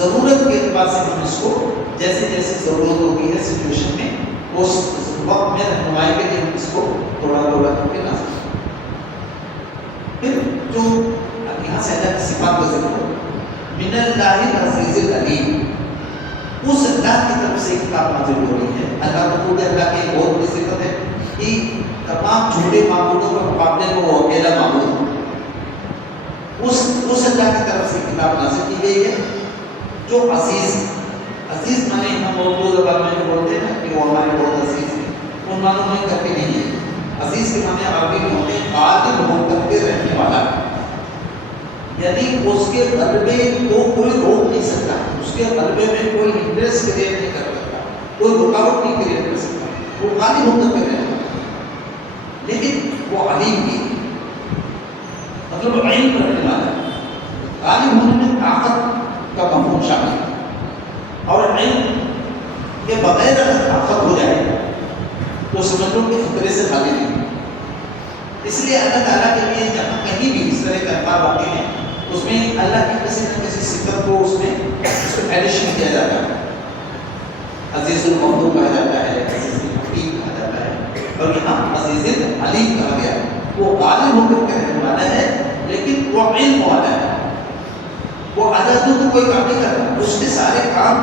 ضرورت کے اعتبار سے ہم اس کو جیسے جیسے ضرورت ہوتی ہے سچویشن میں اس وقت میں رہنمائی کے لیے ہم اس کو تھوڑا تھوڑا کر کے نازل کرتے ہیں۔ پھر جو یہاں سے اللہ کی صفات کا ذکر ہو، من اللہ العزیز العلیم، اس اللہ کی طرف سے کتاب نازل ہو رہی ہے۔ اللہ کو خود اللہ کی ایک بہت بڑی صفت ہے کہ تمام جھوٹے معبودوں کے مقابلے میں وہ اکیلا معبود ہے۔ اس اللہ کی طرف سے کتاب نازل کی گئی ہے جو عزیز ہے۔ عزیز مانے ہم اردو زبان میں جو بولتے ہیں نا کہ وہ ہمارے بہت عزیز ہیں، ان معنوں میں کر کے نہیں ہے۔ عزیز کے معنی عربی میں ہوتے ہیں غالب ہو کر کے رہنے والا، یعنی اس کے غلبے کو کوئی روک نہیں سکتا، اس کے غلبے میں کوئی ہنڈرنس کریٹ نہیں کر سکتا، کوئی رکاوٹ نہیں کریٹ کر سکتا، وہ غالب ہو کر کے رہنے والا۔ لیکن وہ علیم بھی ہے، مطلب علم رکھنے والا ہے۔ غالب ہونے میں طاقت کا مفہوم شامل ہے، اور علم کے بغیر اگر طاقت ہو جائے تو سمجھ لو کہ خطرے سے خالی نہیں۔ اس لیے اللہ تعالیٰ کے لیے جہاں کہیں بھی اس طرح کے الفاظ آتے ہیں اس میں اللہ کی کسی نہ کسی صفت کو اس کو ایڈیشن کیا جاتا ہے۔ عزیز المخلوق کہا جاتا ہے، عزیز الحکیم کہا جاتا ہے، اور یہاں عزیز العلیم کہا گیا۔ وہ غالب ہو کر کے رہنے والا ہے لیکن وہ علم والا ہے، وہ عددوں کو کوئی کام نہیں کرتا، اس کے سارے کام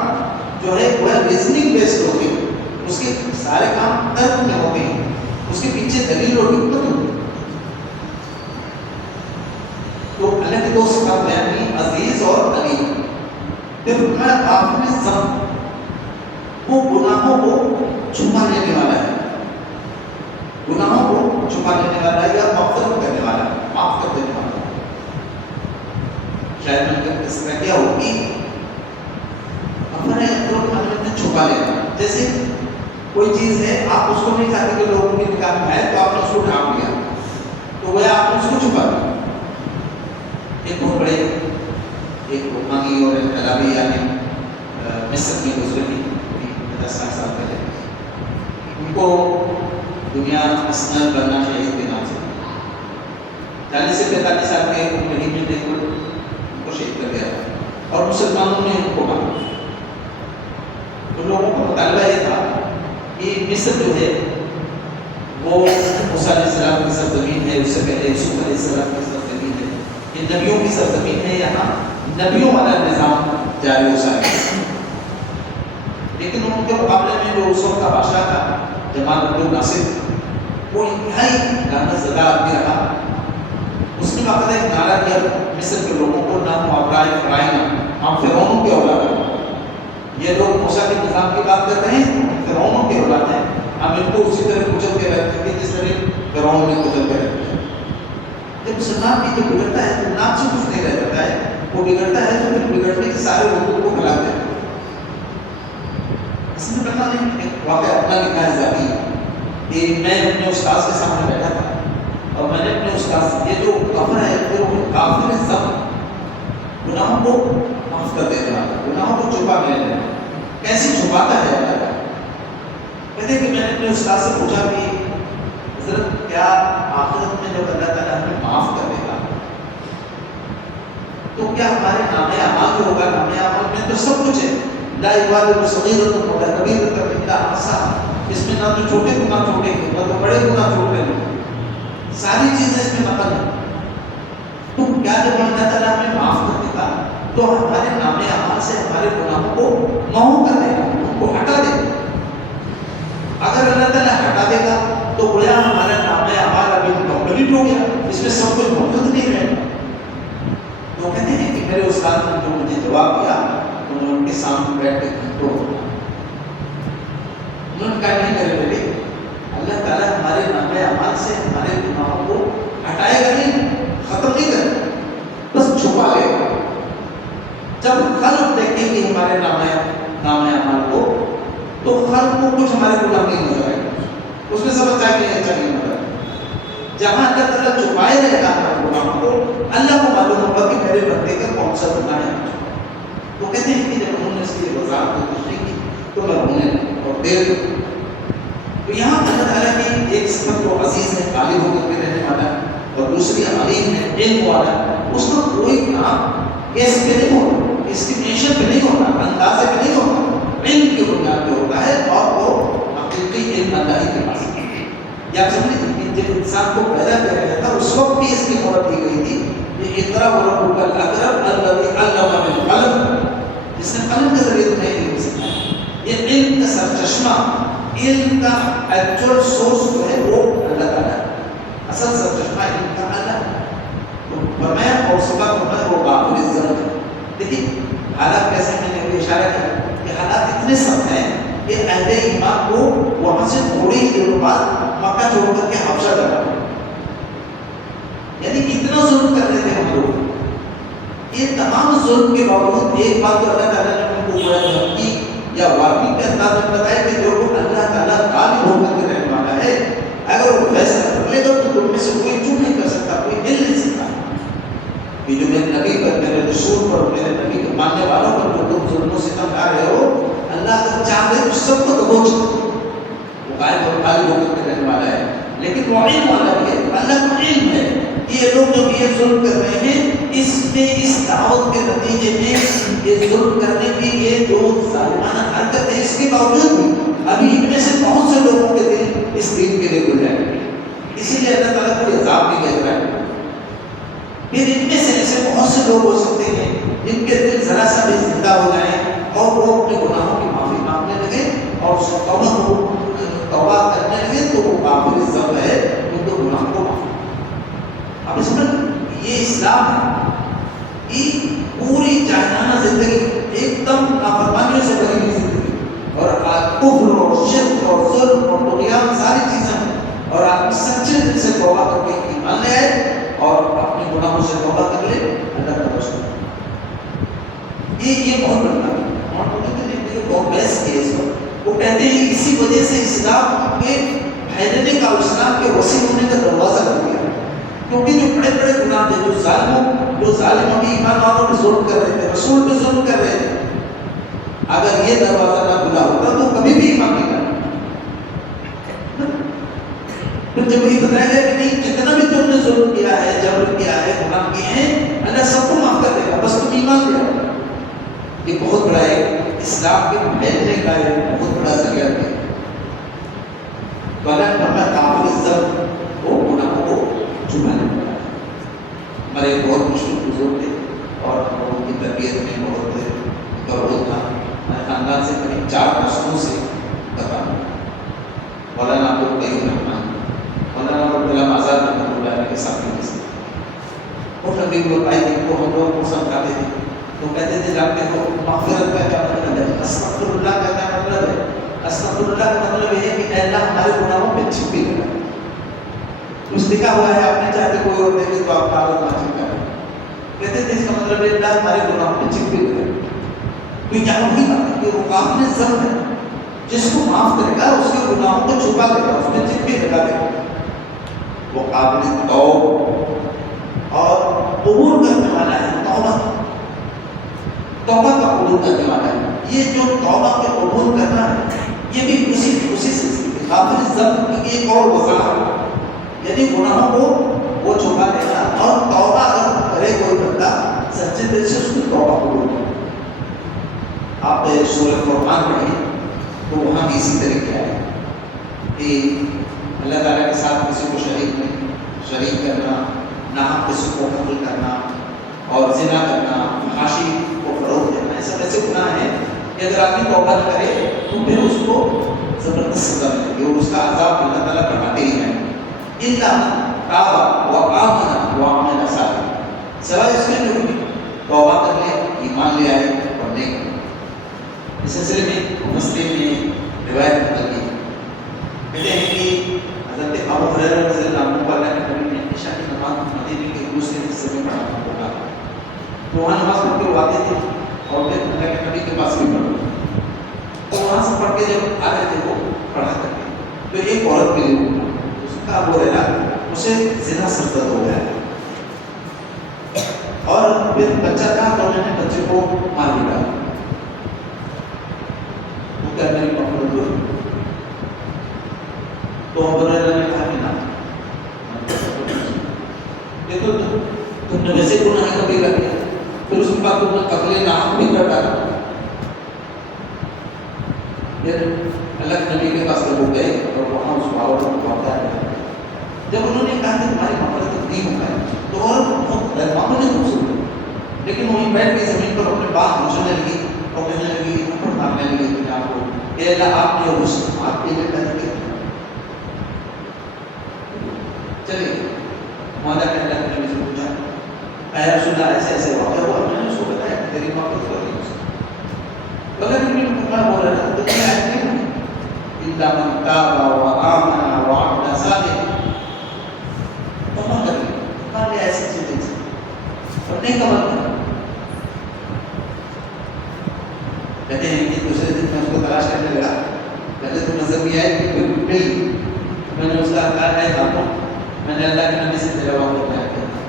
جو ہے وہ ریزننگ بیسڈ ہوتے ہیں، اس کے سارے کام ترک میں ہوتے ہیں، اس کے پیچھے دلیل اور حکمت ہوتی ہے۔ تو اللہ کی دو صفات بیان کی، عزیز اور علیم۔ پھر فرمایا غافر الذنب، وہ گناہوں کو چھپا لینے والا ہے، گناہوں کو چھپا لینے والا ہے یا مغفرت کرنے والا ہے، معاف کر دینے والا ہے۔ شاید میں نے اس طرح کیا ہو کہ اپنے اندر چھپا لینا، جیسے کوئی چیز ہے آپ اس کو نہیں چاہتے کہ لوگوں کی نگاہ میں آئے تو آپ نے اس کو ڈھانپ لیا، تو وہ آپ نے اس کو چھپا دیا۔ ایک بہت بڑے ایک روحانی اور انقلابی یعنی مصر میں گزرے تھی 10 سال پہلے، ان کو دنیا حسنت بننا شہید کے نام سے 40 سے 45 سال کے مہینے میں ان کو شہید کر دیا تھا، اور مسلمانوں نے ان کو مارا۔ ان لوگوں کا مطالبہ یہ تھا کہ مصر جو ہے وہ موسیٰ علیہ السلام کی سرزمین ہے، اس سے پہلے یوسف علیہ السلام کی سرزمین ہے، یہ نبیوں کی سرزمین ہے، یہاں نبیوں والا نظام جاری ہو سکے۔ لیکن ان کے مقابلے میں جو اس وقت کا بادشاہ تھا جمال عبد الناصر، وہ انتہائی لعنت زدہ آدمی رہا۔ اس نے باقاعدہ ایک نعرہ دیا مصر کے لوگوں کو، نہ ہم ابنائے فرعون، ہم فرعونوں کے اولاد ہیں۔ یہ لوگ موسیٰ کے نظام کی بات کر رہے ہیں، ہم فرعونوں کے اولاد ہیں، ہم ان کو اسی طرح کچل کے رکھتے ہیں جس طرح فرعون نے کچل کے رکھا ہے۔ جب مسلمان بھی جب بگڑتا ہے تو نام سے کچھ نہیں رہ جاتا ہے، وہ بگڑتا ہے تو پھر بگڑنے کے سارے لوگوں کو بلاتے ہیں۔ اس نے کہا نہیں، ایک واقعہ اپنا لکھا ہے ذاتی کہ میں اپنے استاذ کے سامنے بیٹھا تھا اور میں نے اپنے استاذ سے یہ جو کفر ہے پھر وہ غافر الذنب، گناہوں کو معاف کر دینے والا، گناہوں کو چھپا لینے والا، کیسے چھپاتا ہے اللہ تعالیٰ؟ کہتے ہیں کہ میں نے اپنے استاد سے پوچھا کہ حضرت کیا آخرت میں جب اللہ تعالیٰ ہمیں معاف کر دے گا تو کیا ہمارے نام اعمال جو ہوگا، نام اعمال میں تو سب کچھ ہے، لا یغادر صغیرۃ ولا کبیرۃ الا احصاها، اس میں نہ تو چھوٹے گناہ چھوٹے ہیں نہ تو بڑے گناہ چھوٹے ہیں، ساری چیزیں اس میں نقل ہیں۔ تو کیا جب اللہ تعالیٰ ہمیں معاف کر دے گا تو ہمارے نام اعمال سے ہمارے گناہوں کو محو کر دے گا، ان کو ہٹا دے گا۔ اگر اللہ تعالیٰ ہٹا دے گا تو گویا ہمارا نام اعمال ابھی کمپلیٹ ہو گیا، اس میں سب کچھ موجود نہیں رہے گا۔ تو کہتے ہیں کہ میرے استاد نے جو مجھے جواب دیا تو میں ان کے سامنے بیٹھ کے گھنٹوں ہوتا، انہوں نے کہا نہیں میرے بیٹے، اللہ تعالیٰ ہمارے نام اعمال سے ہمارے گناہوں کو ہٹائے گا نہیں، ختم نہیں کرے گا، بس چھپا لے گا۔ جب خلق دیکھیں گے ہمارے نام اعمال کو تو خلق کو کچھ ہمارے گناہ نہیں نظر آئے گا، اس میں سمجھ جائے کہ اچھا نہیں نظر آئے گا۔ جہاں اللہ تعالیٰ چھپائے رہے گا ہمارے گناہوں کو، اللہ کو معلوم ہوگا کہ میرے بندے کا کون سا گناہ ہے۔ وہ کہتے ہیں کہ جب انہوں نے اس کی وضاحت کو تشریح کی تو میں انہیں اور دیر تو یہاں اللہ تعالیٰ کی ایک صفت کو عزیز ہے، غالب ہو کر کے رہنے والا، اور دوسری علیم ہے، علم والا، اس کا کوئی کام کیس پہ نہیں ہوگا، اسٹیمیشن پہ نہیں ہوگا۔ علم کی بنیاد پہ ہوتا ہے اور وہ حقیقی علم اللہ ہی کے پاس ہے. یہ آپ سمجھیں جب انسان کو پیدا کیا گیا تھا اس وقت بھی اس کی خبر دی گئی تھی کہ اقرا وربک الاکرم الذی علم بالقلم، جس نے قلم کے ذریعے تمہیں علم سکھایا. یہ علم کا سرچشمہ، علم کا ایکچوئل سورس جو ہے وہ اللہ تعالیٰ ہے. اصل سرچشمہ علم کا اللہ ہے. تو فرمایا اور صبح فرمایا وہ غافر الذنب ہے. دیکھیے حالات کیسے، میں نے ابھی اشارہ کیا کہ حالات اتنے سخت ہیں کہ اہل ایمان کو وہاں سے تھوڑی ہی دیر بعد مکہ چھوڑ کر کے حبشہ جانا پڑا. یعنی اتنا ظلم کر رہے تھے ہم لوگ. یہ تمام ظلم کے باوجود ایک بات تو اللہ تعالیٰ نے ان کو بڑا دھمکی یا وارننگ کے انداز میں بتایا کہ جو اللہ تعالیٰ غالب ہو کر کے رہنے والا ہے، اگر وہ فیصلہ کر لے گا تو تم میں سے کوئی چوک نہیں کر سکتا، کوئی ہل نہیں سکتا. کہ جو میرے نبی پر، میرے رسول پر، میرے نبی کے ماننے والوں پر جو تم ظلم و ستم کر رہے ہو، اللہ اگر چاہے تو سب کو دبوچ دے. وہ غالب اور غالب ہو کر کے رہنے والا ہے. لیکن وہ علم والا بھی ہے. اللہ کو علم ہے کہ یہ لوگ جو یہ ظلم کر رہے ہیں، اس میں اس دعوت کے نتیجے میں یہ ظلم کرنے کی یہ جو ظالمانہ حرکت ہے، اس کے باوجود بھی ابھی ان میں سے بہت سے لوگوں کے دل اس دین کے لیے کھل جائیں گے. اسی لیے اللہ تعالیٰ کو عذاب بھی کہہ رہا ہے. پھر ان میں سے ایسے بہت سے لوگ ہو سکتے ہیں جن کے دل ذرا سا بھی زندہ ہو جائیں اور وہ اپنے گناہوں کی معافی مانگنے لگے اور توبہ کرنے لگے تو وہ غافر الذنب ہے، ان کو گناہوں کو معاف. اب اس میں یہ اسلام ہے. یہ پوری جاہلانہ زندگی ایک دم نافرمانیوں سے بھری ہوئی زندگی اور کفر اور شرک اور ظلم اور طغیان ساری چیزیں ہیں، اور آپ سچے دل سے توبہ کر کے ایمان لے آئے اور اپنے گناہوں سے توبہ کر لے، اللہ کا بخش. یہ بہت بڑا ہے اور بہت بیسٹ کیس ہے. وہ کہتے ہیں اسی وجہ سے اسلام کے پھیلنے کا، اسلام کے وسیع ہونے کا دروازہ بن گیا. کیونکہ جو بڑے بڑے گناہ تھے، جو ظالم بھی ایمان والوں پہ ظلم کر رہے تھے، رسول پہ ظلم کر رہے تھے، اگر یہ دروازہ نہ کھلا ہوتا تو کبھی بھی ایمان نہیں کرنا. پھر جب یہ بتایا گیا کہ نہیں، جتنا بھی تم نے ظلم کیا ہے، جبر کیا ہے، گناہ کیے ہیں، اللہ سب کو معاف کر دے گا، بس تم ایمان لے آؤ. یہ بہت بڑا ہے اسلام کے پھیلنے کا ایک بہت بڑا ذریعہ ہے. تو اللہ نے فرمایا غافر الذنب، وہ گناہوں کو چھپانے والا ہے. ہمارے ایک بہت مشہور بزرگ تھے اور ان کی تربیت میں بہت گرو تھا. میں خاندان سے قریب 4 نسلوں سے کرتا ہوں. مولانا عبدالقیوم الرحمن، مولانا عبدالکلام آزاد رحمۃ اللہ علیہ کے ساتھی میں سے. وہ نبی بھائی جن کو ہم لوگ کو سمجھاتے تھے تو کہتے تھے جانتے ہو مغفرت کا کیا مطلب ہے؟ استغفر اللہ کا کیا مطلب ہے؟ استغفر اللہ کا مطلب یہ ہے کہ اے اللہ ہمارے گناہوں میں چھپی رہنا. کچھ لکھا ہوا ہے، آپ نے چاہتے کوئی اور دیکھے تو آپ کاغذ نہ چھپا رہے. کہتے تھے اس کا مطلب ہے اللہ ہمارے گناہوں میں چھپی رہنا. تو کیا وہی بات ہے کہ وہ غافر الذنب ہے، جس کو معاف کرے گا اس کے گناہوں کو چھپا دے گا، اس میں چھپی لگا دے گا. وہ قابل توب اور قبول کرنے والا ہے. توبہ کا قبول کرنے والا ہے. یہ جو توبہ کے قبول کرنا ہے یہ بھی اسی سے غافر الذنب کی ایک اور وضاحت، یعنی گناہوں کو وہ چھپا دینا اور توبہ اگر کرے کوئی بندہ سچے دل سے اس کی توبہ قبول کرے. آپ سورہ فرقان پڑھیں تو وہاں بھی اسی طریقے ہے کہ اللہ تعالیٰ کے ساتھ کسی کو شریک کرنا، ناحق کسی کو قتل کرنا اور زنا کرنا، فحاشی کو فروغ دینا، ایسے ایسے گناہ ہیں کہ اگر آدمی توبہ نہ کرے تو پھر اس کو زبردست سزا ملے گی اور اس کا عذاب اللہ تعالیٰ بڑھاتے ہی ہیں. الا من تاب وآمن وعمل صالحا، سوائے اس میں جو توبہ کر لے، ایمان لے آئے اور نیک کرے. اس سلسلے میں مسلم میں روایت نقل کی کہتے ہیں کہ حضرت ابو ہریرہ رضی اللہ عنہ پر نبی نے عشاء کی نماز مدینے کے دوسرے حصے میں پڑھانا ہوگا. تو وہاں نماز پڑھ کے وہ آتے تھے اور پھر اللہ کے نبی کے پاس بھی پڑھتے. تو وہاں سے پڑھ کے جب آ رہے تھے وہ پڑھا کرتے تو ایک عورت ملی اس کا ابو ہریرہ اسے زنا سرزد ہو گیا اور پھر بچہ تھا تو انہوں نے بچے کو مار دیا. وہ کیا میری مفرد ہوئی تو ابو ہریرہ نے کہا کہ نہ، یہ تو تم نے ویسے گناہ کبیرہ کیا، پھر اس کے بعد تم نے قتل ناحق بھی کر ڈالا. پھر اللہ کے نبی کے پاس جب وہ گئے اور وہاں اس کو عورت کو پہنچا گیا، جب انہوں نے کہا کہ تمہاری مغفرت نہیں ہو پائے تو عورت بہت غیرمعمولی نے خوبصورت، لیکن وہیں بیٹھ کے زمین پر اپنے بات مچھلنے لگی اور کہنے لگی، اوپر مارنے لگی کہ آپ کو اے اللہ آپ نے حسن آپ کے لیے پیدا کیا. چلیے معاہدہ کے اللہ کے نبی سے پوچھا، اے رسول اللہ ایسے ایسے واقعہ ہوا، میں نے اس کو بتایا کہ تیری مغفرت ہو رہی ہے. اللہ کے نبی نے پوچھا بول رہا تھا تو یہ آیت نہیں ہے الا من تاب وآمن وعمل صالحا توبہ کرے کہا لے ایسی چیزیں سے اور نہیں عمل کرنا. کہتے ہیں کہ دوسرے دن میں اس کو تلاش کرنے لگا، پہلے تو نظر نہیں آئی کہ بالکل نہیں. میں نے اس کا کہا ہے کہا میں نے اللہ کے نبی سے تیرا واقعہ بیان کیا تھا،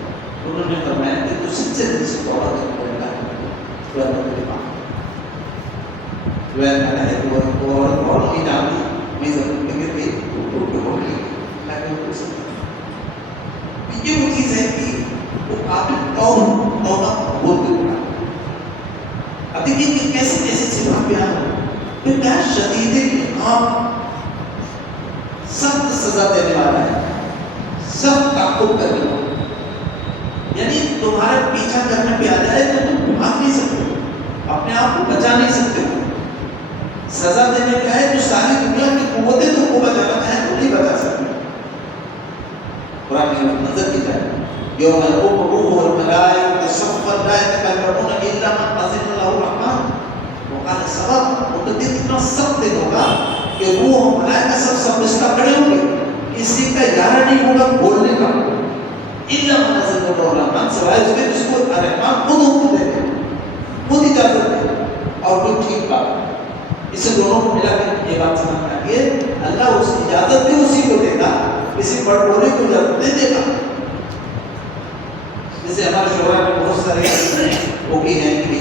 انہوں نے فرمایا کہ تو سچے دل سے توبہ کرنے لگا تو اللہ تیرے معاف ہے تو اور نہیں جانتی میں ضرور فکر گئی تو ہو گئی. یہ وہ چیز ہے کہ وہ قابل توبہ قبول کرنا. اب دیکھیے کہ کیسے کیسے صفات بیان ہو، پھر کیا شدید انعام، سخت سزا دینے والا ہے، سخت تعاقب کرنے والا. یعنی تمہارے پیچھا کرنے پہ آ جائے تو تم بھاگ نہیں سکتے، اپنے آپ کو بچا نہیں سکتے. سزا دینے کا ہے تو ساری دنیا کی قوتیں تم کو بچانا ہے تو نہیں بچا سکتی. قرآن میں نظر کی جائے یوم یقوم الروح والملائکۃ صفا لا یتکلمون الا من اذن له الرحمن وقال سبب. وہ تو اتنا سخت دن ہوگا کہ روح اور ملائکہ سب سمجھتا کھڑے ہوں گے، کسی کا ارادہ نہیں ہوگا بولنے کا الا من اذن له الرحمن، سوائے اس کے جس کو الرحمن خود حکم دے دے، خود اجازت دے اور کوئی ٹھیک بات. اسے دونوں کو ملا کر یہ بات سمجھنا کہ اللہ اس کی اجازت بھی اسی کو دے گا، کسی بڑ بولے کو اجازت نہیں دے گا. جیسے ہمارے شعراء میں بہت سارے وہ بھی ہیں کہ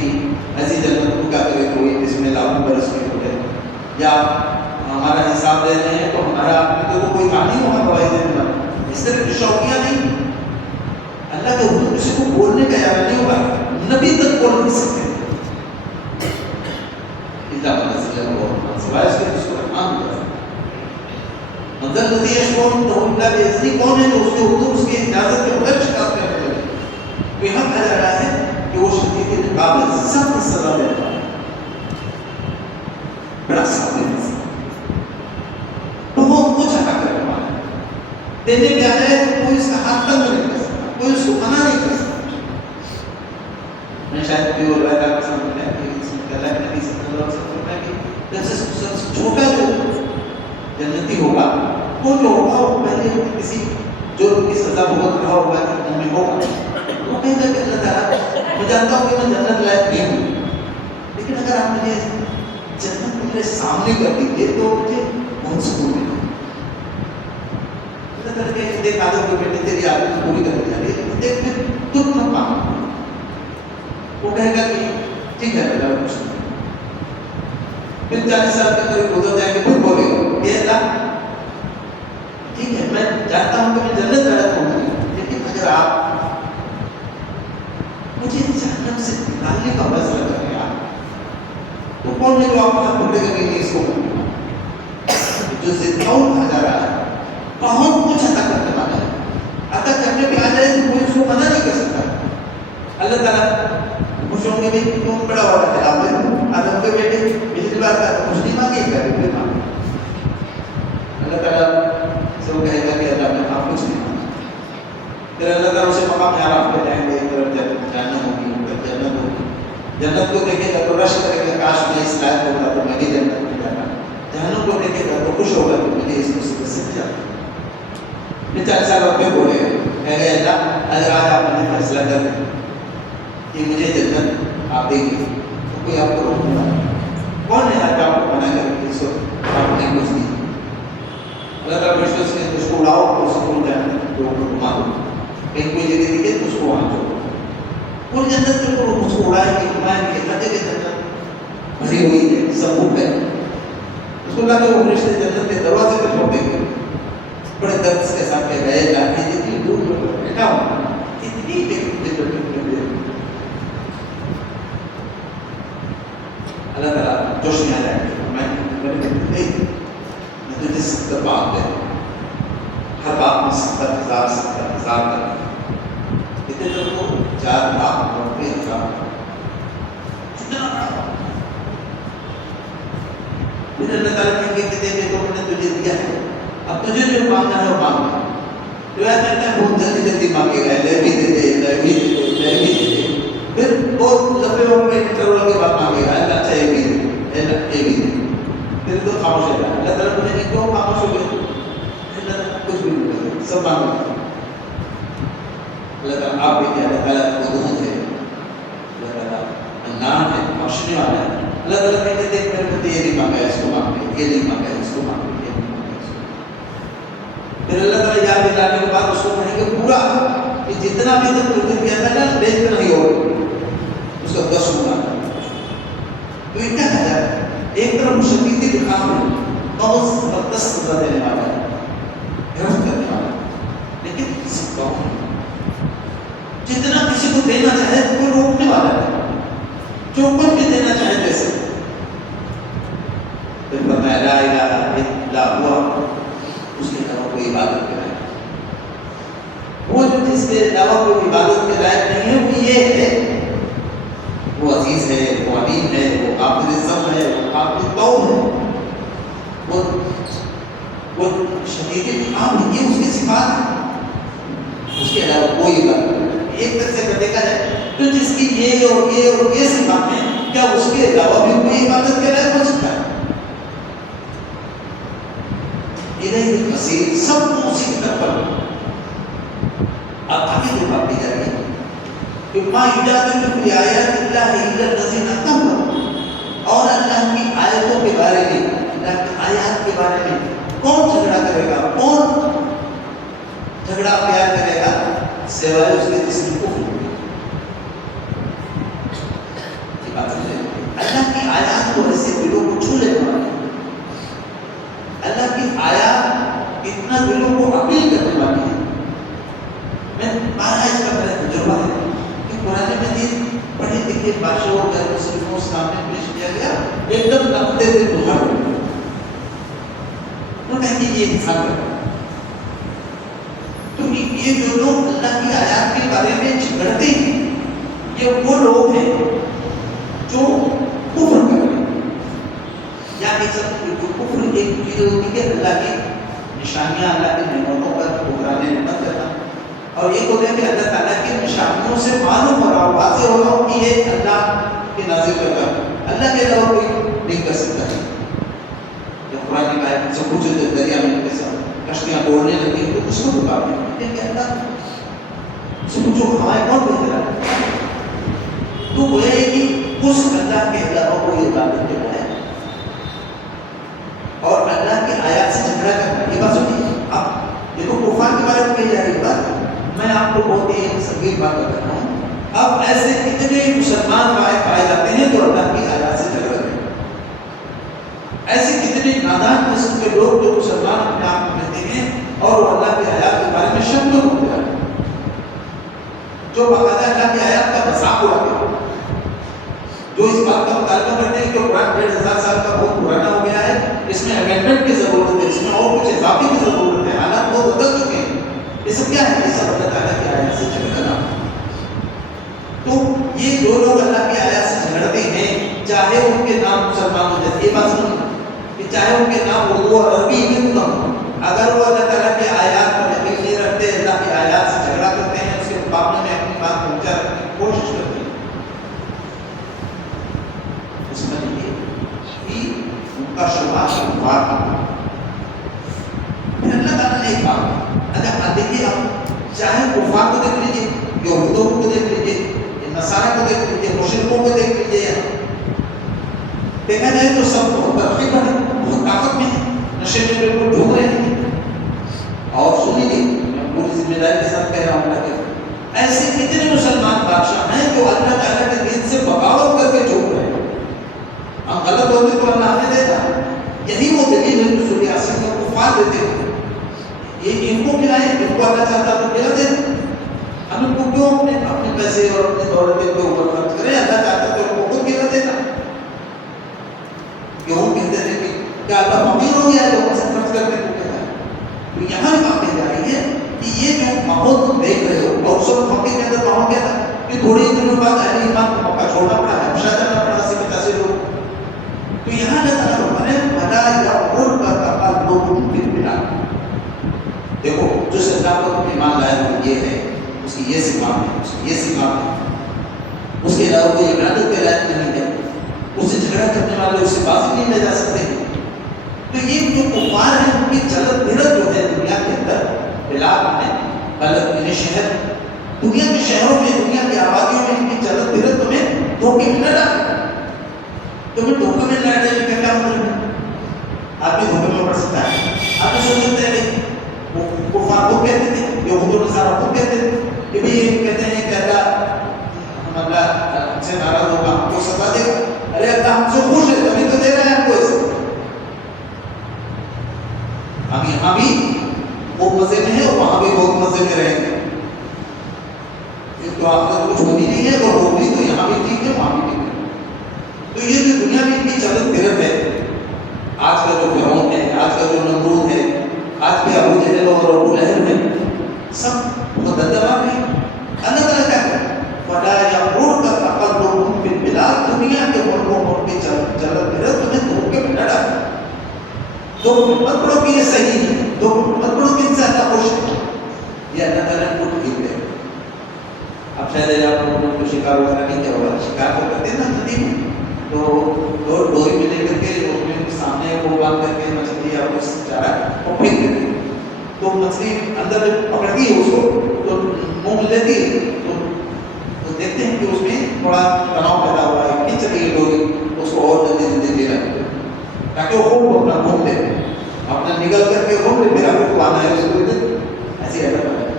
ایسی جنت کو کیا کرے کوئی جس میں لاکھوں برس میں ہو جائے، یا ہمارا حساب دے رہے ہیں تو ہمارا اپنے تو کوئی کہانی ہوگا گواہی دینے والا. اس طرح کی شوقیاں نہیں. اللہ کے حکم کسی کو بولنے کا ارادہ نہیں ہوگا، نبی تک بول نہیں سکتے سوائے اس کے جس کو رحمان ہو جائے. منظر ندی اشکون تو اللہ کے اذنی کون ہے جو اس کے حضور اس کی اجازت کے بغیر شکایت کرنے لگے. تو یہاں کہا جا رہا ہے کہ وہ شدید قابل سخت سزا دینے والا ہے، بڑا سخت سزا، بہت کچھ عطا کرنے والا ہے. دینے بھی آ جائے تو کوئی اس کا ہاتھ تنگ نہیں کر سکتا، کوئی اس کو منع نہیں کر سکتا. میں شاید کوئی اور رائے کا سمجھ ہے کہ اس میں اللہ کے نبی صلی اللہ علیہ وسلم ہے کہ جیسے چھوٹا جو جنتی ہوگا وہ جو ہوگا وہ پہلے کسی جرم کی سزا بہت رہا ہوگا کہ میں ہوگا، وہ کہے گا کہ اللہ تعالیٰ میں جانتا ہوں کہ میں جنت لائق نہیں ہوں، لیکن اگر آپ مجھے جنت میرے سامنے کر دیجیے تو مجھے بہت سکون ملے گا. اللہ تعالیٰ کہ دیکھ آدم کو بیٹے تیری عادت پوری کرنے جا رہی ہے، دیکھ پھر تم نہ پاؤں. وہ کہے گا کہ ٹھیک ہے اللہ کچھ نہیں. پھر 40 سال تک کوئی گزر جائے گا، پھر بولے کہ اللہ ٹھیک ہے میں جانتا ہوں کہ میں جنت لائق ہوں گی، لیکن اگر آپ مجھے جہنم سے نکالنے کا فیصلہ کریں تو کون ہے جو آپ کا بولے گا کہ نہیں اس کو جو زنداؤں کہا جا رہا ہے بہت کچھ عطا کرنے والا ہے. عطا کرنے پہ آ جائے تو کوئی اس کو منع نہیں کر سکتا. اللہ تعالیٰ خوش ہوں گے بھی کیوں بڑا بڑا خلاف ہے آدم کے بیٹے پچھلی بار کا کچھ نہیں مانگے گا پھر مانگے. اللہ تعالیٰ سے وہ کہے گا کہ اللہ نے آپ کچھ نہیں مانگا. پھر اللہ تعالیٰ اسے مقام یہاں آپ پہ جائیں گے، جہنم ہوگی، جنت ہوگی. جنت کو دیکھے گا تو رش کرے گا کاش میں اس لائق ہوگا تو میں بھی جنت میں جانا. جہنم کو دیکھے گا تو خوش ہوگا تو مجھے اس مصیبت سے جانا. پھر 40 سال اپنے بولے کہے اللہ اگر آج آپ نے فیصلہ کر دیں کہ مجھے جنت آپ دیں گے تو کوئی آپ کو روکنے والا کون ہے آج آپ کو منع کر کے اس وقت آپ نے کچھ دی. اللہ تعالیٰ فرشتوں سے اس کو اڑاؤ اور اس کو جانے جو گھما دو، کہیں کوئی جگہ دکھے تو اس کو وہاں چھوڑو. پوری جنت کے اوپر اس کو اڑائیں گے، گھمائیں گے، ہر جگہ جنت بھری ہوئی ہے سب ہے. اس کو اللہ کے وہ فرشتے جنت کے دروازے پہ چھوڑ دیں گے. بڑے درد کے ساتھ کہہ گئے جانے جتنی دور بیٹھا ہوں اتنی اللہ تعالیٰ جوش میں آ جائیں گے. میں نے کہا نہیں، میں تجھے 70 باپ دے، ہر باپ میں 70,000 کرنا، اتنے تک کو 4 لاکھ 90,000 کتنا بڑا۔ پھر اللہ تعالیٰ کہیں گے کہ دیکھ تو میں نے تجھے دیا ہے، اب تجھے جو مانگنا ہے وہ مانگ لے۔ تو یاد کرتا ہے بہت جلدی جلدی مانگے گا، لے بھی دے دے، لے بھی دے دے، لے بھی دے دے، پھر بہت لمبے لمبے انٹرول کے بعد مانگے گا، اللہ اچھا یہ بھی دے، اللہ یہ بھی دے، پھر تو خاموش ہے گا۔ اللہ تعالیٰ پوچھیں گے کیوں خاموش ہو گئے؟ اللہ تعالیٰ کچھ بھی نہیں کرے، سب مانگے گا۔ اللہ تعالیٰ آپ بھی اللہ تعالیٰ قدوت ہے، اللہ تعالیٰ انعام ہے، بخشنے والا ہے۔ اللہ تعالیٰ کہتے ہیں دیکھ میرے بندے یہ نہیں مانگا ہے، اس کو مانگ لے، یہ نہیں مانگا ہے، اس کو مانگ لے، یہ نہیں مانگا ہے، اس کو۔ پھر اللہ تعالیٰ یاد دلانے کے بعد اس کو کہیں گے پورا کہ جتنا بھی تم نے کیا تھا نا بیچ نہیں ہو، اس کا 10 گنا۔ تو یہ کیا ہے؟ ایک طرف شدید انعام ہے، بہت زبردست سزا دینے والا ہے، گرفت کرنے والا ہے، لیکن کسی کو جتنا کسی کو دینا چاہے کوئی روکنے والا ہے، جو کچھ بھی دینا چاہے جیسے۔ پھر فرمایا لا الہ الا اللہ، اس کے علاوہ کوئی عبادت کے لائق، وہ جو جس کے علاوہ کوئی عبادت کے لائق نہیں ہے وہ یہ ہے، وہ عزیز ہے، وہ علیم ہے، وہ قابل رزق ہے، وہ قابل طول ہے، وہ شدید انعام ہے، یہ اس کی صفات ہے، اس کے علاوہ کوئی عبادت نہیں۔ ایک طرح سے دیکھا جائے تو جس کی یہ اور یہ اور یہ صفات ہیں، کیا اس کے علاوہ بھی کوئی عبادت کے لائق ہو سکتا ہے؟ الیہ المصیر، سب کو اسی کی طرف پر۔ اب آگے جو بات دی جا رہی ہے کہ ما یجادل فی آیات اللہ الا الذین کفروا، اور اللہ کی آیتوں کے بارے میں، اللہ کی آیات کے بارے میں کون جھگڑا کرے گا، کون جھگڑا پیار کرے گا سوائے اس کے جس میں کفر ہوگی۔ اللہ کی آیات کو ایسے دلوں کو چھو لینے والی، اللہ کی آیات اتنا دلوں کو اپیل کرنے والی ہے۔ میں بارہ اس کا میرا تجربہ ہے کہ قرآن مجید پڑھے لکھے بادشاہوں کا مسلموں سامنے پیش کیا گیا، ایک دم نقطے دل بہار ہوئے، انہوں نے کہا کہ یہ انسان ہے۔ تو یہ جو لوگ اللہ کی آیات کے بارے میں جھگڑتے ہیں، یہ وہ لوگ ہیں جو کفر کرتے ہیں، یعنی جو کفر ایک چیز ہوتی ہے اللہ کی نشانیاں، اللہ کی نعمتوں پر ٹھکرانے نعمت کرنا، اور یہ ہوتا ہے کہ اللہ تعالیٰ کی نشانیوں سے معلوم ہو رہا ہو، واضح ہو رہا ہو کہ یہ اللہ کے نازل کرتا ہے، اللہ کے علاوہ کوئی نہیں کر سکتا ہے۔ جب قرآن کی آیت سے پوچھے تھے دریا میں کے ساتھ کشتیاں توڑنے لگی تو اس کو پکارنے لگے کہ اللہ سے پوچھو ہمارے کون بہتر ہے؟ تو گویا ہے کہ اس اللہ کے علاوہ کوئی عبادت کے لائق ہے، اور اللہ کی آیات سے جھگڑا کرنا، یہ بات سنیے۔ اب دیکھو کفار کے بارے میں کہی جا رہی بات، میں آپ کو بہت ہی سنگین بات بتا رہا ہوں۔ اب ایسے کتنے مسلمان پائے جاتے ہیں جو اللہ کی آیات سے جھگڑ رہے ہیں، ایسے کتنے نادان قسم کے لوگ جو مسلمان اپنے آپ کو کہتے ہیں اور وہ اللہ کی آیات کے بارے میں شک ہوتے ہیں، جو باقاعدہ اللہ کی آیات کا مذاق اڑاتے ہیں، جو اس بات کا مطالبہ کرتے ہیں کہ قرآن 1500 سال کا بہت پرانا ہو گیا ہے، اس میں امینڈمنٹ کی ضرورت ہے، اس میں اور کچھ اضافے کی ضرورت ہے، حالات بہت بدل چکے ہیں، یہ سب کیا ہے؟ یہ سب اللہ تعالیٰ کی آیات سے جھگڑنا۔ تو یہ جو لوگ اللہ کی آیات سے جھگڑتے ہیں، چاہے ان کے نام مسلمان ہو جائے، یہ بات سنیں کہ چاہے ان کے نام اردو اور عربی میں کم ہو، اگر وہ اللہ تعالیٰ کی آیات پر یقین نہیں رکھتے، اللہ کی آیات سے جھگڑا کرتے ہیں، اس کے مقابلے میں اپنی بات پہنچا رکھنے کی کوشش کرتے ہیں، اس میں یہ ان کا شمار کفار ہے۔ پھر اللہ تعالیٰ نے ایک بات، اگر آپ دیکھیے، آپ چاہے کفار کو دیکھ لیجیے، یہودوں کو دیکھ لیجیے، نصارہ کو دیکھ لیجیے، مشرکوں کو دیکھ لیجیے، دیکھا جائے تو سب بہت ترقی پر ہے، بہت طاقت میں ہے، نشے میں بالکل ڈھوم رہے ہیں۔ اور سنیے، میں پوری ذمہ داری کے ساتھ کہہ رہا ہوں کہ ایسے کتنے مسلمان بادشاہ ہیں جو اللہ تعالیٰ کے دین سے بغاوت کر کے چھوڑ رہے ہیں۔ ہم غلط ہوتے تو اللہ ہمیں دیتا، یہی وہ دلیل ہے جو سورہ یاسین کا کفار دیتے ہیں، یہ ان کو کھلائیں، ان کو اللہ چاہتا تو کھلا دے، ہم ان کو کیوں اپنے پیسے اور اپنے دولت کے اوپر خرچ کریں؟ اللہ چاہتا تو ان کو خود کھلا دیتا۔ یہود کہتے تھے کہ کیا اللہ فقیر ہو گیا جو سے خرچ کرنے کو کہتا ہے؟ تو یہاں بات کہی جا رہی ہے کہ یہ جو ماحول تم دیکھ رہے ہو، اور اس وقت مکے کے اندر ماحول کیا تھا کہ تھوڑی دنوں بعد اہل ایمان کو مکہ چھوڑنا پڑا، ہمیشہ جانا پڑا 80-85 لوگ. تو یہاں اللہ تعالیٰ فرمانے بھلا یا قرب کا لوگ پھر ملا. دیکھو جس اللہ کو تم ایمان لائے ہو یہ ہے، اس کی یہ صفات ہے، اس کی یہ صفات ہے، اس کے علاوہ کوئی عبادت کے لائق نہیں ہے، اس سے جھگڑا کرنے والے اس سے بازی نہیں لے جا سکتے. تو یہ جو کفار ہیں ان کی چلت پھرت جو ہے دنیا کے اندر بلاد میں غلط یعنی شہر دنیا کے شہروں میں دنیا کی آبادیوں میں ان کی چلت پھرت تمہیں دھوکے میں نہ ڈالے. تمہیں دھوکے میں نہ ڈالے کا کیا مطلب ہے؟ آدمی دھوکے میں پڑ سکتا ہے. آپ سوچ سکتے ہیں وہ کفار کو کہتے تھے، یہود و نصارہ کو کہتے تھے کہ بھئی یہ کہتے ہیں کہ اللہ ہم سے ناراض ہوگا، ہم کو سزا دے گا. ارے اللہ ہم سے خوش ہے تبھی تو دے رہے ہیں ہم کو ایسے. ہم یہاں بھی خوب مزے میں ہیں اور وہاں بھی بہت مزے میں رہیں گے. تو آخرت کچھ ہونی نہیں ہے، اور ہوگی تو یہاں بھی ٹھیک ہے وہاں بھی ٹھیک ہے. تو یہ جو دنیا میں ان کی چلت پھرت ہے، آج کا جو فرعون ہے، آج کا جو نمرود ہے، آج کے ابو جہل اور ابو لہب ہے، سب مقدمہ میں اللہ تعالیٰ کیا ہے فلا یغررک تقلبهم فی البلاد. دنیا کے ملکوں میں ان کی چلت پھرت تمہیں دھوکے میں نہ ڈالے. تو مت پڑھو کہ یہ صحیح ہے، تو مت پڑھو کہ ان سے اللہ خوش ہے. یہ اللہ تعالیٰ کو ٹھیک ہے. اب شاید آپ لوگوں کو شکار وغیرہ نہیں کیا ہوگا، شکار کو کرتے ہیں نا ندی میں، تو ڈوری میں لے کر کے اس میں سامنے وہ باندھ کر کے مچھلی یا کچھ چارہ وہ پھینک دیتے ہیں. تو مچھلی اندر پکڑتی ہے اس کو تو منہ میں لیتی ہے، تو دیکھتے ہیں کہ اس میں تھوڑا تناؤ پیدا ہوا ہے، کھینچ رہی ہے ڈوری، اس کو اور جلدی جلدی لے رہے ہیں تاکہ وہ خوب اپنا گھوم لے، اپنا نگل کر کے گھوم لے. پھر آپ کو آنا ہے اس کو ایسی حرکت ہے.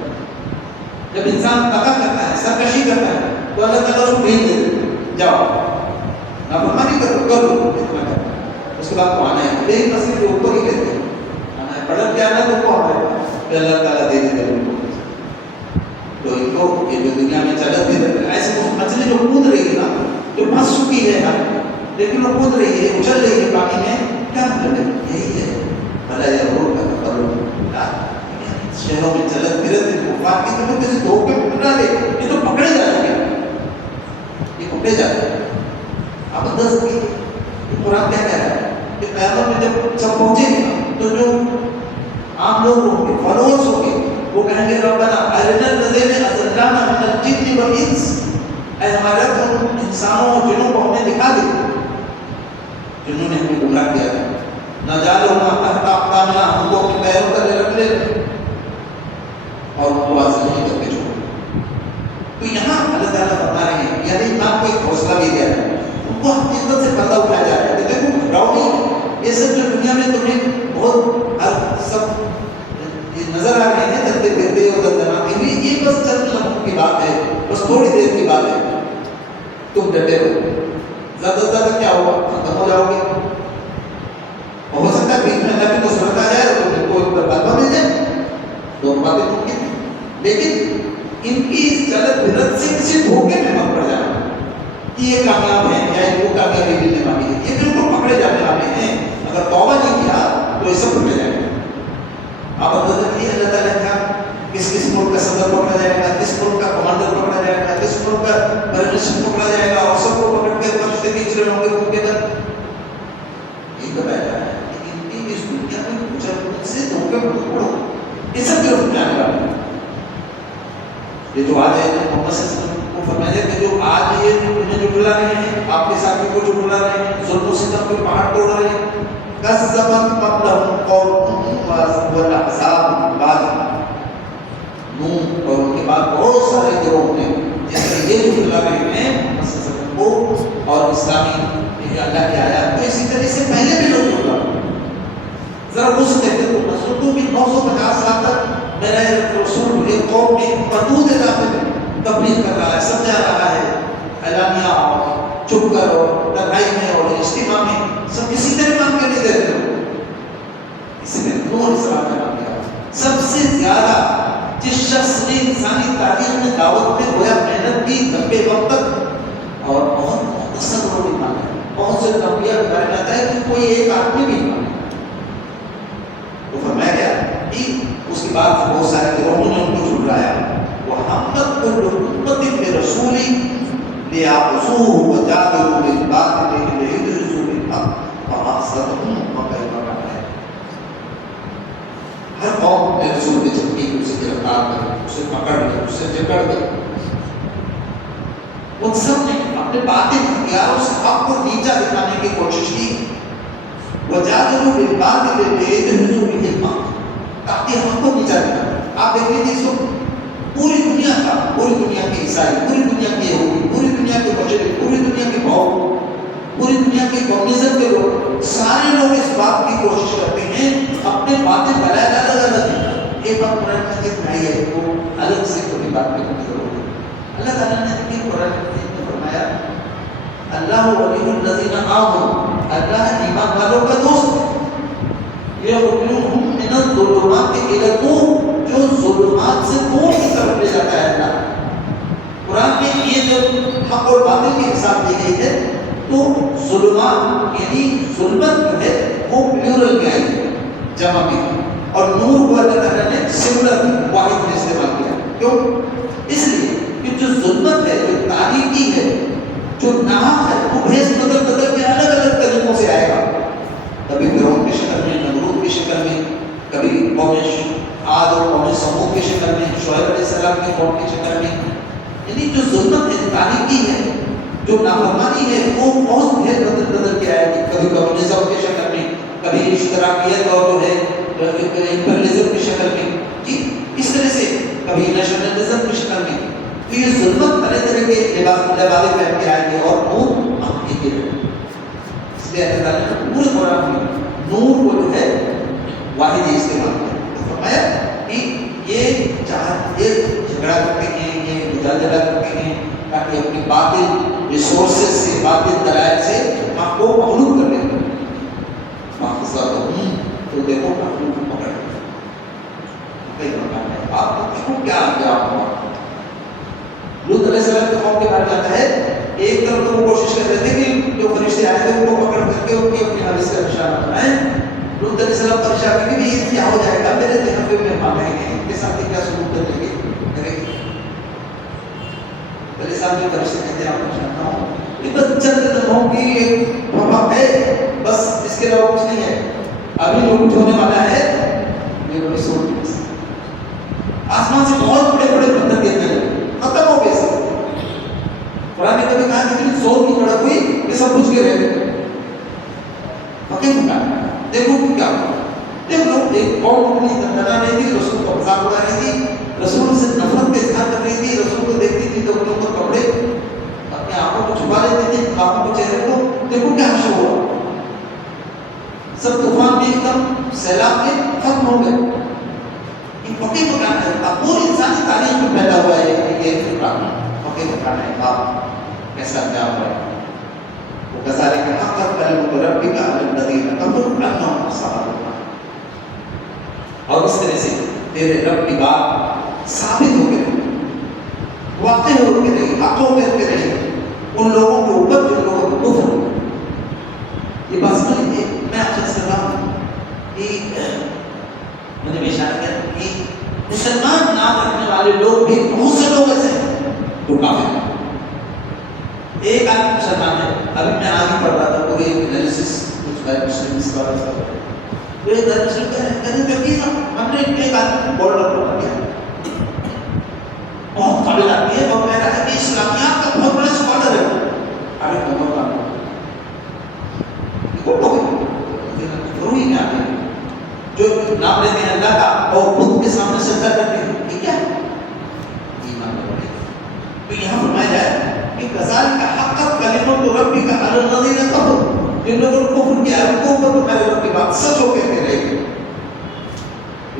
جب انسان طاقت کرتا ہے، سرکشی کرتا ہے، تو اللہ تعالیٰ اس کو بھیج دیتے جاؤ نافرمانی کرو کر لو اتنا کر. اس کے بعد کو آنا ہے ایک مسئلے کے اوپر ہی لیتے ہیں آنا ہے پڑھ کے آنا تو کو آنا ہے پھر اللہ تعالیٰ دے دیتے ان کو. تو ان کو یہ جو دنیا میں چلت بھی رہتے ہیں ایسے مچھلی جو کود رہی ہے نا، جو پھنس چکی ہے لیکن وہ کود رہی ہے، اچھل رہی ہے پانی میں، کیا مطلب ہے؟ یہی ہے بھلا یا روڈ کا تقرب. شہروں میں چلت پھرت کفار کی طرف کسی دھوکے میں نہ ڈالے. یہ تو پکڑے جائیں گے، یہ پکڑے جاتے ہیں. آپ انداز کی قرآن کیا کہہ رہا ہے کہ قیامت میں جب سب پہنچے گے تو جو عام لوگ ہوں گے، فالوورز ہوں گے، وہ کہیں گے ربنا ارنا الذین اضلانا من الجن والانس. اے ہمارے رب انسانوں اور جنوں کو ہمیں دکھا دے جنہوں نے ہمیں گمراہ کیا ہے. نجعلہما تحت اقدامنا، ہم کو اپنے پیروں تلے رکھ لے اور واضح نہیں کر کے چھوڑ. تو یہاں اللہ تعالیٰ بتا رہے ہیں یعنی ایمان کو ایک حوصلہ بھی دیا ہے، ان کو حقیقت سے پردہ اٹھایا جا رہا ہے. دیکھو گھبراؤ نہیں، یہ سب جو دنیا میں تمہیں بہت ہر سب یہ نظر آ رہے ہیں چلتے پھرتے اور دندناتے ہوئے، یہ بس چند لمحوں کی بات ہے، بس تھوڑی دیر کی بات ہے. تم ڈٹے ہو، زیادہ سے زیادہ کیا ہوگا؟ ختم ہو جاؤ گے. ہو سکتا ہے بیچ میں اللہ کی نصرت آ جائے تو تم کو برباد مل جائے، دونوں باتیں ممکن ہیں. لیکن ان کی اس چلت پھرت سے کسی دھوکے میں مت پڑ جانا کہ یہ کامیاب ہے یا ان کو کامیابی ملنے والی ہے. یہ بالکل پکڑے جانے والے ہیں. اگر توبہ نہیں کیا تو یہ سب پکڑے جائیں گے. آپ اندازہ کیے اللہ تعالیٰ کا کس کس ملک کا صدر پکڑا جائے گا، کس ملک کا کمانڈر پکڑا جائے گا، کس ملک کا پرمیشن پکڑا جائے گا، اور سب کو پکڑ کے فرشتے کھینچ رہے ہوں گے ان کے در. یہ بتایا جا رہا ہے کہ ان کی اس دنیا میں کچھ سے دھوکے میں پکڑو، یہ سب جو جانے والے ہیں. یہ جو آج ہے محمد صلی اللہ علیہ وسلم کو فرمایا کہ جو آج یہ انہیں جھٹلا رہے ہیں، آپ کے ساتھی کو جھٹلا رہے ہیں، ظلم و ستم کے پہاڑ توڑ رہے ہیں، کذبت قبلہم قوم والاحزاب، بعد نوح اور ان کے بعد بہت سارے گروہ ہیں جس طرح یہ جھٹلا رہے ہیں محمد صلی اللہ علیہ وسلم کو اور اسلامی اللہ کی آیات کو. اسی طرح سے پہلے بھی لوگ جھٹلا رہے ہیں. ذرا اس دیکھتے تو رسول کو بھی 950 سال تک میرا رسول ایک قوم میں محدود علاقے میں تبلیغ کر رہا ہے، سمجھا رہا ہے، اعلانیہ اور چپ کر اور لڑائی میں اور اجتماع میں سب کسی طرح مان کے نہیں دیتے ہو. اسی میں نوح علیہ السلام کا نام لیا. سب سے زیادہ جس شخص نے انسانی تاریخ میں دعوت میں گویا محنت کی لمبے وقت تک اور بہت مختصر لوگ ایمان ہے. بہت سے انبیاء کے بارے میں آتا ہے کہ کوئی ایک آدمی بھی ایمان ہے. بات سے بہت سارے گروہوں نے ان کو جھٹلایا. محمد کل امت برسولی لیاخذوہ وجادلوا بالباطل لیدحضوا بالحق فاخذتهم فکیف کان. ہر قوم نے رسول کے چمکی اسے گرفتار کر اسے پکڑ لیا اسے جکڑ گیا. ان سب نے اپنے باطل اختیاروں سے حق کو نیچا دکھانے کی کوشش کی. وجادلوا بالباطل لیدحضوا بالحق تاکہ حق کو نیچا دکھانا. آپ دیکھ لیجیے اس وقت پوری دنیا کا پوری دنیا کے عیسائی پوری دنیا کے یہودی پوری دنیا کے مشرق پوری دنیا کے بہو پوری دنیا کے کمیونزم کے لوگ سارے لوگ اس بات کی کوشش کرتے ہیں اپنے باتیں بنائے الگ الگ ہیں. ایک بات قرآن میں نہیں ہے وہ الگ سے کوئی بات کرنے کی ضرورت ہے. اللہ تعالیٰ نے قرآن میں فرمایا اللہ ولی الذین آمنوا اللہ ایمان والوں کا دوست ہے. یخرجوہم من الظلمات الی النور جو ظلمات سے نور کی طرف لے جاتا ہے. اللہ قرآن میں یہ جو حق اور باطل کی مثال دی گئی ہے تو ظلمات یعنی ظلمت جو ہے وہ پلورل میں آئی جمع میں اور نور کو اللہ تعالیٰ نے سنگولر واحد میں استعمال کیا. کیوں؟ اس لیے کہ جو ظلمت ہے جو تاریکی ہے جو ناحق ہے وہ بھیس بدل بدل کے الگ الگ طریقوں سے آئے گا. کبھی فرعون کی شکل میں نمرود کی شکل میں کبھی قوم عاد اور قوم سمود کی شکل میں شعیب علیہ السلام کی قوم کی شکل میں. یعنی جو ظلمت ہے تاریکی ہے جو نافرمانی ہے وہ بہت بھید بدل بدل کے آئے گی. کبھی کمیونزم کی شکل میں کبھی اشتراکیت اور جو ہے امپریلزم کی شکل میں جی اس طرح سے کبھی نیشنلزم کی شکل میں. تو یہ ظلمت طرح طرح کے لبادے پہن کے آئیں گے اور نور ہم کی گرے. اس لیے اللہ تعالیٰ نے پورے قرآن میں نور کو جو ہے واحد ہی استعمال کیا. تو فرمایا کہ یہ جھگڑا کرتے ہیں یہ مجادلہ کرتے ہیں تاکہ اپنی باطل ریسورسز سے باطل دلائل سے آپ کو مغلوب کر لیں. تو دیکھو مخلوق کو پکڑ آپ کو کیا ہوا. لوط علیہ السلام کے قوم کے بارے میں آتا ہے ایک طرف تو وہ کوشش کر رہے تھے کہ جو فرشتے آئے تھے ان کو پکڑ کر کے ان کی اپنی حالت کا نشانہ بنائیں. لوط علیہ السلام پریشان ہوئے کہ یہ کیا ہو جائے گا میرے ذہن پہ مہمان آئیں گے ان کے ساتھ کیا سلوک کریں گے. میرے ساتھ جو فرشتے کہتے ہیں آپ پریشان نہ ہوں یہ بس چند لمحوں کی ایک وبا ہے بس اس کے علاوہ کچھ نہیں ہے. ابھی جو کچھ ہونے والا ہے یہ بڑی سوچ نہیں. آسمان سے بہت بڑے بڑے پتھر گرنے لگے ختم ہو گئے سب. قرآن نے کبھی کہا جتنی زور کی کڑک ہوئی یہ سب بجھ کے رہ گئے. دیکھو کیا ہوا. دیکھ لو ایک قوم اپنی تنہا رہی تھی رسول کو مذاق اڑا رہی تھی رسول سے نفرت کا اظہار کر رہی تھی رسول کو دیکھتی تھی تو اپنے اوپر کپڑے اپنے آنکھوں کو چھپا لیتے تھے آنکھوں کو چہرے کو. دیکھو کیا حشر ہوا. سب طوفان میں ایک دم سیلاب میں ختم ہو گئے. فقیر مکان ہے اب پوری انسانی تاریخ میں پیدا ہوا ہے یہ فکر فقیر مکان ہے باپ کیسا انجام ہے. وہ کذالک حقت کلمۃ ربک علی الذین کفروا انہم اصحاب النار. اور اس طرح سے تیرے رب کی بات ثابت ہو کے رہی واقع ہو کے رہی حق ہو کے رہی ان لوگوں کے اوپر جن لوگوں کو کفر ہو. یہ بات سمجھ لیجیے میں آپ سے کر رہا ہوں کہ مجھے اشارہ کیا کہ مسلمان نام رکھنے والے لوگ بھی بہت سے لوگ ایسے ہیں جو کافر ہیں. ایک آدمی مسلمان ہے ابھی میں آگے پڑھ رہا تھا پوری انالیسس کچھ غیر مسلم اسکالرز کا تو ایک غیر مسلم کہتے ہیں کہ ہم نے ایک آدمی کو بورڈر بنا دیا بہت قابل آدمی ہے اور کہہ رہا ہے کہ اسلامیات کا بہت بڑا اسکالر ہے. ابھی بہت کام ضروری نہیں آتے جو نام لیتے ہیں اللہ کا اور خود کے سامنے سجدہ کرتے ہیں یہ کیا ہے ایمان میں بڑھے. تو یہاں فرمایا جائے کہ کذالک حقت کلمۃ ربک علی الذین کفروا جن لوگوں نے کفر کیا ان کو اوپر تمہارے رب کی بات سچ ہو کے رہے گی.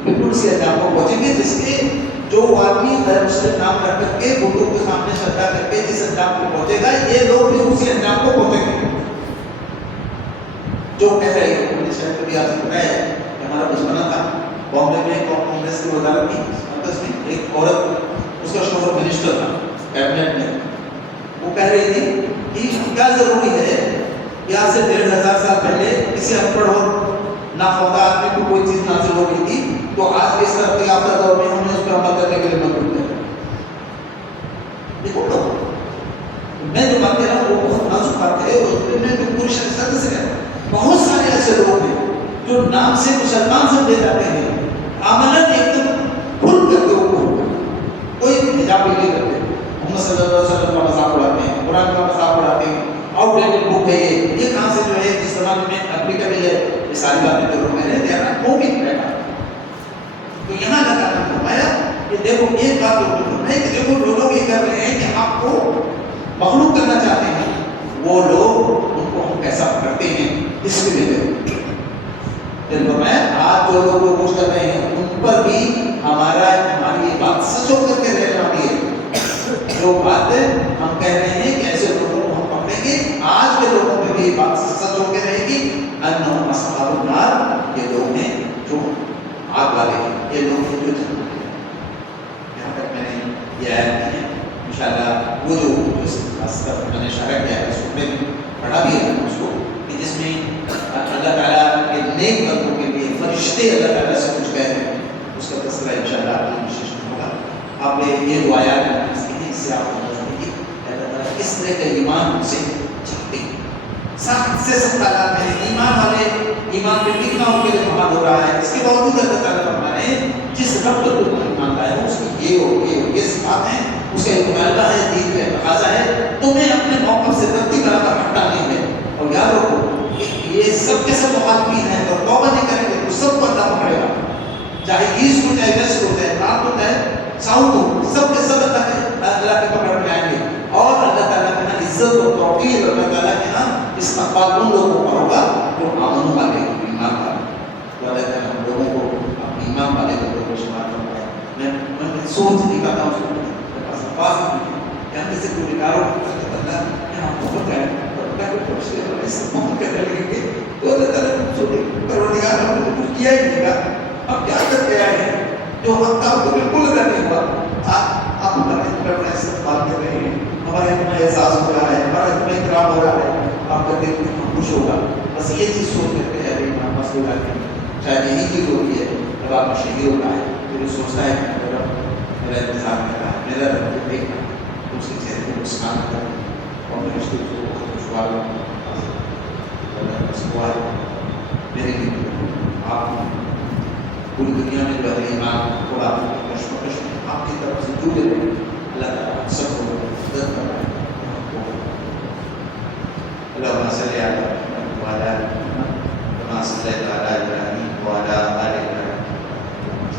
بالکل اسی انجام کو پہنچیں گے جس کے جو آدمی غیر مسلم نام رکھ کر کے بتوں کے سامنے سجدہ کر کے جس انجام کو پہنچے گا یہ لوگ بھی اسی انجام کو پہنچیں گے. جو کہہ رہے ہیں پولیس شہر کو بھی آج بتایا ہمارا بچپنا تھا بامبے میں کانگریس کی وزارت کی مرکز میں ایک عورت اس کا شوہر منسٹر تھا کیبنٹ میں. وہ کہہ رہی تھی کہ کیا ضروری ہے کہ آج سے 1500 سال پہلے کسی ان پڑھ اور ناخواندہ آدمی کو کوئی چیز نازل ہو گئی تھی تو آج کے اس ترقی یافتہ دور میں ہمیں اس پر عمل کرنے کے لیے مجبور ہے. دیکھو لوگ، میں جو بات کہہ رہا ہوں وہ بہت نازک بات ہے اور میں پوری شخصیت سے کہتا ہوں. بہت سارے ایسے لوگ ہیں جو نام سے مسلمان سمجھے جاتے ہیں، عملاً ایک دم کھل کر کے وہ کوئی حجاب نہیں کرتے، محمد صلی اللہ علیہ وسلم کا مذاق اڑاتے ہیں، قرآن کا مذاق اڑاتے ہیں، آؤٹ ڈیٹڈ بک ہے یہ کہاں سے جو ہے جس زمانے میں اپلیکیبل ہے یہ ساری باتیں جو لوگ میں رہتے ہیں نا وہ بھی بیٹھا. تو یہاں اللہ نے فرمایا کہ دیکھو ایک بات تو ہے کہ دیکھو لوگ یہ کر رہے ہیں کہ آپ کو مخلوق کرنا چاہتے ہیں، وہ لوگ ان کو ہم کیسا کرتے ہیں اس کے لیے دل میں آج جو لوگ کوشش کر رہے ہیں ان پر بھی ہماری یہ بات سچ ہو کر کے رہنے والی ہے. جو بات ہم کہہ رہے ہیں کہ ایسے لوگوں کو ہم پکڑیں گے، آج کے لوگوں میں بھی یہ بات سچ ہو کے رہے گی. انہم اصحاب النار، یہ لوگ ہیں جو آگ والے ہیں، یہ لوگ ہیں جو جنت کے. یہاں تک میں نے یہ آیت کی ہے. انشاءاللہ وہ جو میں نے اشارہ کیا ہے اس کو میں پڑھا بھی ہے اس کو کہ جس میں اللہ تعالیٰ کے نیک بندوں کے لیے فرشتے اللہ تعالیٰ سے کچھ کہہ رہے ہیں، اس کا تذکرہ انشاءاللہ آپ کی کوشش میں ہوگا. آپ نے یہ جو آیات ہیں اس سے آپ کو مدد کی اللہ تعالیٰ کس طرح کا ایمان ان سے چاہتے ہیں. سخت سے سخت حالات میں ایمان والے ایمان پہ ٹکنا ان کے لیے محال ہو رہا ہے، اس کے باوجود اللہ تعالیٰ فرما رہے ہیں جس رب کو تم ایمان لائے ہو اس کی یہ صفات ہیں، اس کا ایک معاملہ ہے، دین کا تقاضا ہے، تمہیں اپنے موقف سے تبدیل کرا کر ہٹنا نہیں ہے. اور یاد رکھو یہ سب کے سب مخالفین ہیں اور توبہ نہیں کریں گے تو سب کو اللہ پکڑے گا، چاہے ایسٹ ہو چاہے ویسٹ ہو چاہے نارتھ ہو چاہے ساؤتھ ہو، سب کے سب اللہ کے پکڑ میں آئیں گے. اور اللہ تعالیٰ کے یہاں عزت اور توقیر اللہ تعالیٰ کے یہاں استقبال ان لوگوں پر ہوگا جو آمن والے ایمان والے. تو اللہ تعالیٰ ہم لوگوں کو اپنے ایمان والے لوگوں کو شمار کرتا ہے. میں سوچ نہیں کرتا ہوں یہاں سے کوئی نکاروں اللہ یہاں بہت ہے اللہ کو پوچھتے ہیں اس سے محمد کرنے لگیں گے تو اللہ تعالیٰ نے چھوٹے پروردگار ہم نے کچھ کیا ہی نہیں گا. اب کیا کر کے آئے ہیں جو ہم کا تو بالکل ادا نہیں ہوا. آپ ہمارے اپنا استقبال کر رہے ہیں، ہمارے اتنا احساس ہو رہا ہے، ہمارا اتنا احترام ہو رہا ہے، آپ کا دل کتنا خوش ہوگا. بس یہ چیز سوچ کرتے ہیں ابھی واپس ہو جاتے ہیں. شاید یہی چیز ہوتی ہے جب آپ کا شہید ہوتا ہے پھر وہ سوچتا ہے کہ میرا انتظار کر رہا ہے، میرا رب دیکھنا اس کے چہرے کو مسکان کر اور میں اس کو خوشگوار میرے لیے آپ پوری دنیا میں جو ہے ایمان تھوڑا کشمکش آپ کی طرف سے جڑے رہے. اللہ تعالیٰ سب کو مدد کر رہا ہے. اللہ صلی علی محمد وعلی آل محمد کما صلیت